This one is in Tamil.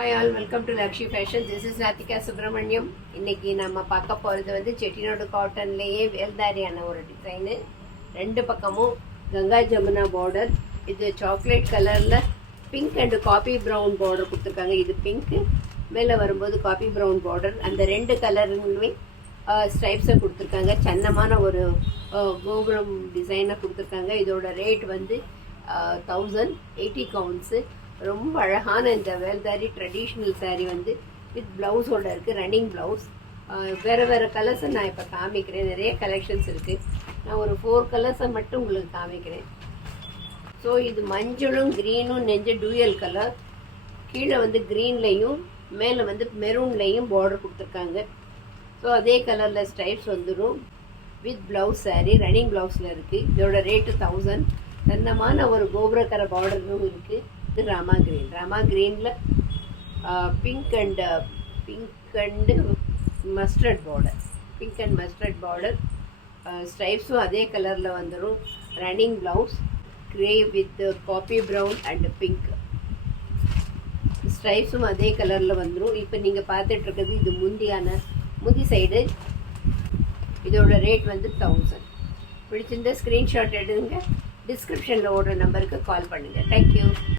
Hi all, welcome to Lakshmi fashion. This is Radhika Subramaniam. இன்னைக்கு நம்ம பார்க்க போகிறது வந்து செட்டிநாடு காட்டன்லேயே வேல்தாரியான ஒரு டிசைனு. ரெண்டு பக்கமும் கங்கா ஜமுனா பார்டர். இது சாக்லேட் கலரில் pink and coffee brown border கொடுத்துருக்காங்க. இது பிங்க்கு, மேலே வரும்போது காபி ப்ரௌன் பார்டர். அந்த ரெண்டு கலருமே ஸ்ட்ரைப்ஸை கொடுத்துருக்காங்க. சன்னமான ஒரு கோபுரம் டிசைனை கொடுத்துருக்காங்க. இதோட ரேட் வந்து 1080 கவுண்ட்ஸு. ரொம்ப அழகான இந்த வேல்தாரி ட்ரெடிஷ்னல் சாரீ வந்து வித் ப்ளவுஸோட இருக்குது, ரன்னிங் ப்ளவுஸ். வேறு வேறு கலர்ஸை நான் இப்போ காமிக்கிறேன். நிறைய கலெக்ஷன்ஸ் இருக்குது. நான் ஒரு 4 கலர்ஸை மட்டும் உங்களுக்கு காமிக்கிறேன். ஸோ இது மஞ்சளும் க்ரீனும் நெஞ்ச டூயல் கலர். கீழே வந்து க்ரீன்லேயும் மேலே வந்து மெரூன்லேயும் பார்டர் கொடுத்துருக்காங்க. ஸோ அதே கலரில் ஸ்ட்ரைப்ஸ் வந்துடும். வித் ப்ளவுஸ் சாரீ ரன்னிங் ப்ளவுஸில் இருக்குது. இதோட ரேட்டு 1000. தந்தமான ஒரு கோபுரக்கரை பார்டரும் இருக்குது. இது ராமா க்ரீனில் pink and mustard border. Pink and mustard border. ஸ்ட்ரைப்ஸும் அதே கலரில் வந்துடும். Running blouse grey with coffee brown and pink. ஸ்ட்ரைப்ஸும் அதே கலரில் வந்துடும். இப்போ நீங்கள் பார்த்துட்ருக்கிறது இது முந்தி சைடு. இதோட ரேட் வந்து 1000. பிடிச்சிருந்த ஸ்க்ரீன்ஷாட் எடுங்க. டிஸ்கிரிப்ஷனில் ஓடுற நம்பருக்கு கால் பண்ணுங்கள். தேங்க்யூ.